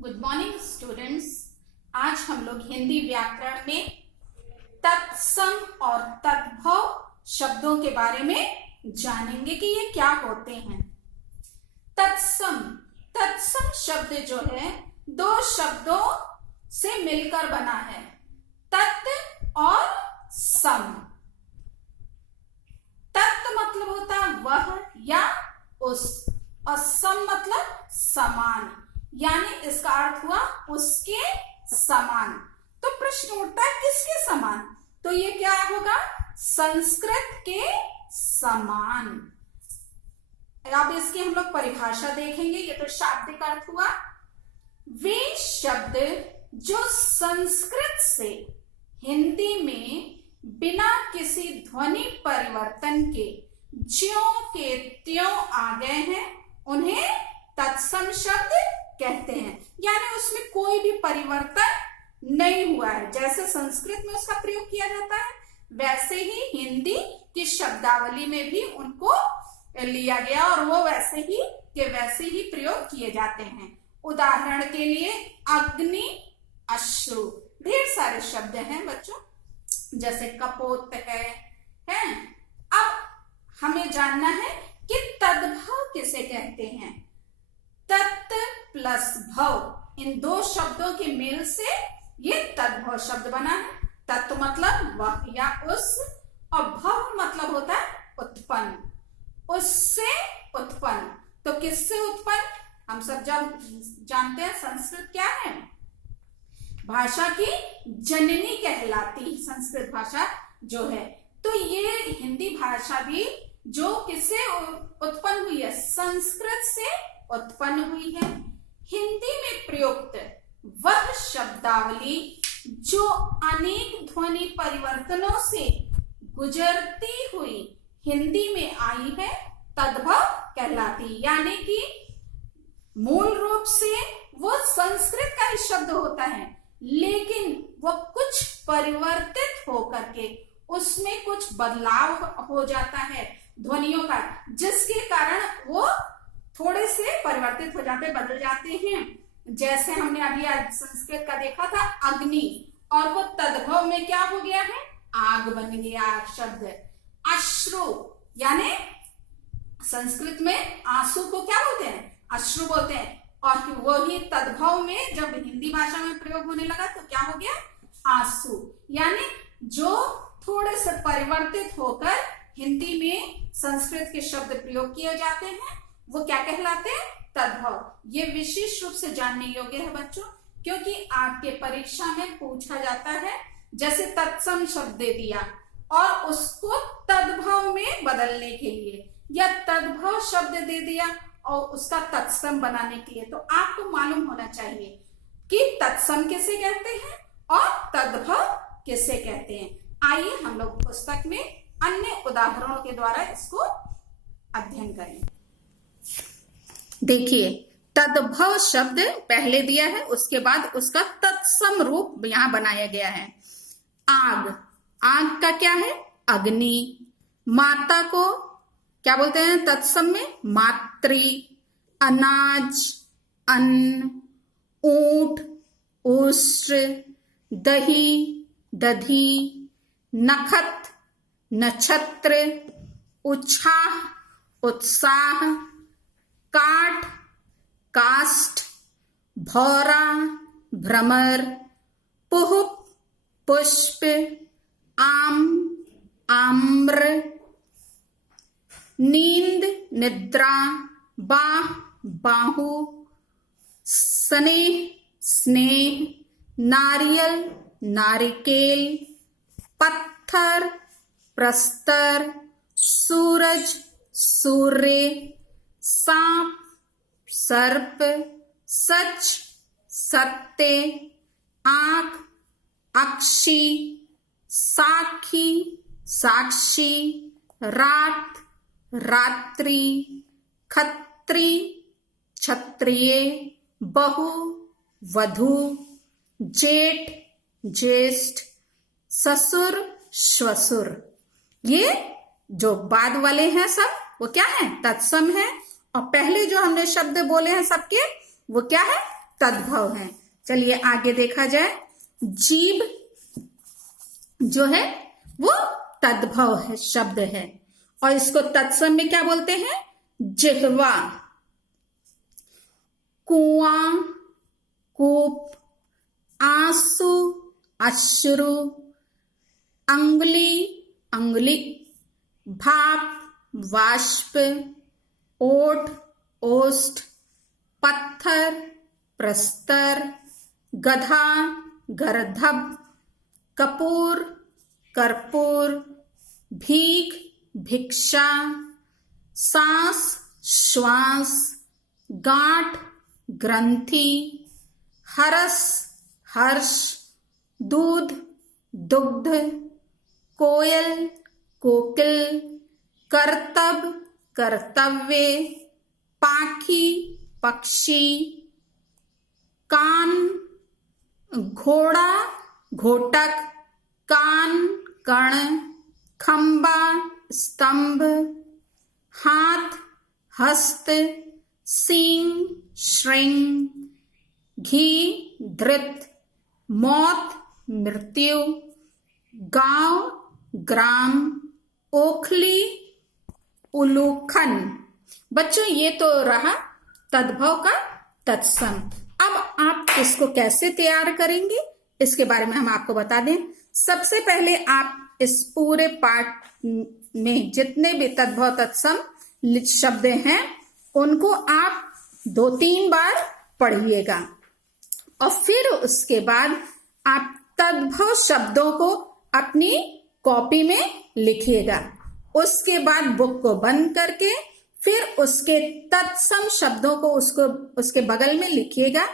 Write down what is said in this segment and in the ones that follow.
Good morning students. आज हम लोग हिंदी व्याकरण में तत्सम और तद्भव शब्दों के बारे में जानेंगे कि ये क्या होते हैं। तत्सम तत्सम शब्द जो है दो शब्दों से मिलकर बना है, तत् और सम। तत् मतलब होता है वह या उस, और सम मतलब समान, यानी इसका अर्थ हुआ उसके समान। तो प्रश्न उठता है किसके समान, तो ये क्या होगा, संस्कृत के समान। अब इसकी हम लोग परिभाषा देखेंगे। ये तो शाब्दिक अर्थ हुआ। वे शब्द जो संस्कृत से हिंदी में बिना किसी ध्वनि परिवर्तन के ज्यों के त्यों आ गए हैं उन्हें तत्सम शब्द कहते हैं, यानी उसमें कोई भी परिवर्तन नहीं हुआ है। जैसे संस्कृत में उसका प्रयोग किया जाता है वैसे ही हिंदी की शब्दावली में भी उनको लिया गया और वो वैसे ही प्रयोग किए जाते हैं। उदाहरण के लिए अग्नि, अश्रु, ढेर सारे शब्द हैं बच्चों, जैसे कपोत है। अब हमें जानना है कि तद्भव किसे कहते हैं। तत् प्लस भव, इन दो शब्दों के मेल से ये तद्भव शब्द बना है। तत् मतलब वह या उस, और भव मतलब होता है उत्पन्न, उससे उत्पन्न। तो किससे उत्पन्न, हम सब जब जानते हैं संस्कृत क्या है, भाषा की जननी कहलाती संस्कृत भाषा जो है। तो ये हिंदी भाषा भी जो किससे उत्पन्न हुई है, संस्कृत से उत्पन्न हुई है। हिंदी में प्रयुक्त वह शब्दावली जो अनेक ध्वनि परिवर्तनों से गुजरती हुई हिंदी में आई है तद्भव कहलाती, यानी कि मूल रूप से वो संस्कृत का ही शब्द होता है, लेकिन वो कुछ परिवर्तित होकर के उसमें कुछ बदलाव हो जाता है ध्वनियों का, जिसके कारण वो थोड़े से परिवर्तित हो जाते, बदल जाते हैं। जैसे हमने अभी आज संस्कृत का देखा था अग्नि, और वो तद्भव में क्या हो गया है, आग बन गया शब्द। अश्रु, यानी संस्कृत में आंसू को क्या बोलते हैं, अश्रु बोलते हैं, और वही तद्भव में जब हिंदी भाषा में प्रयोग होने लगा तो क्या हो गया, आंसू। यानी जो थोड़े से परिवर्तित होकर हिंदी में संस्कृत के शब्द प्रयोग किए जाते हैं वो क्या कहलाते हैं, तद्भव। ये विशेष रूप से जानने योग्य है बच्चों, क्योंकि आपके परीक्षा में पूछा जाता है। जैसे तत्सम शब्द दे दिया और उसको तद्भव में बदलने के लिए, या तद्भव शब्द दे दिया और उसका तत्सम बनाने के लिए, तो आपको मालूम होना चाहिए कि तत्सम किसे कहते हैं और तद्भव किसे कहते हैं। आइए हम लोग पुस्तक में अन्य उदाहरणों के द्वारा इसको अध्ययन करें। देखिए, तद्भव शब्द पहले दिया है, उसके बाद उसका तत्सम रूप यहां बनाया गया है। आग, आग का क्या है, अग्नि। माता को क्या बोलते हैं तत्सम में, मातृ। अनाज, अन्न। ऊंट, उष्ट्र। दही, दधी। नखत, नक्षत्र। उत्साह, उत्साह। काठ, काष्ठ। भौरा, भ्रमर। पुष्प, पुष्प। आम, आम्र। नींद, निद्रा। बाह, बाहु। स्नेह, स्नेह। नारियल, नारिकेल। पत्थर, प्रस्तर। सूरज, सूर्य। सांप, सर्प। सच, सत्य। आंख, अक्षी। साखी, साक्षी। रात, रात्रि। खत्री, क्षत्रिय। बहु, वधू। जेठ, ज्येष्ठ। ससुर, श्वसुर। ये जो बाद वाले हैं सब वो क्या है, तत्सम है, और पहले जो हमने शब्द बोले हैं सबके वो क्या है, तद्भव हैं। चलिए आगे देखा जाए। जीभ जो है वो तद्भव है, शब्द है, और इसको तत्सम में क्या बोलते हैं? जिह्वा। कुआं, कूप, आंसू, अश्रु, अंगुली, अंगुली, भाप, वाष्प, ओठ, ओष्ठ, पत्थर, प्रस्तर, गधा, गर्दभ, कपूर, कर्पूर, भीख, भिक्षा, सांस, श्वास, गांठ, ग्रंथि, हरस, हर्ष, दूध, दुग्ध, कोयल, कोकिल, कर्तब, कर्तव्य, पाखी, पक्षी, कान, घोड़ा, घोटक, कान, कण, खंबा, स्तंभ, हाथ, हस्त, सींग, श्रृंग, घी, धृत, मौत, मृत्यु, गांव, ग्राम, ओखली, उल्लूखन। बच्चों ये तो रहा तद्भव का तत्सम। अब आप इसको कैसे तैयार करेंगे इसके बारे में हम आपको बता दें। सबसे पहले आप इस पूरे पाठ में जितने भी तद्भव तत्सम शब्द हैं उनको आप 2-3 बार पढ़िएगा, और फिर उसके बाद आप तद्भव शब्दों को अपनी कॉपी में लिखिएगा। उसके बाद बुक को बंद करके फिर उसके तत्सम शब्दों को उसके बगल में लिखिएगा,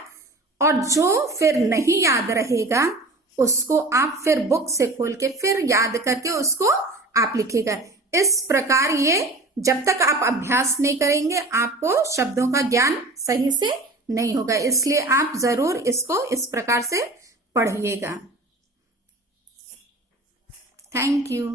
और जो फिर नहीं याद रहेगा उसको आप फिर बुक से खोल के फिर याद करके उसको आप लिखिएगा। इस प्रकार ये जब तक आप अभ्यास नहीं करेंगे आपको शब्दों का ज्ञान सही से नहीं होगा, इसलिए आप जरूर इसको इस प्रकार से पढ़िएगा। Thank you.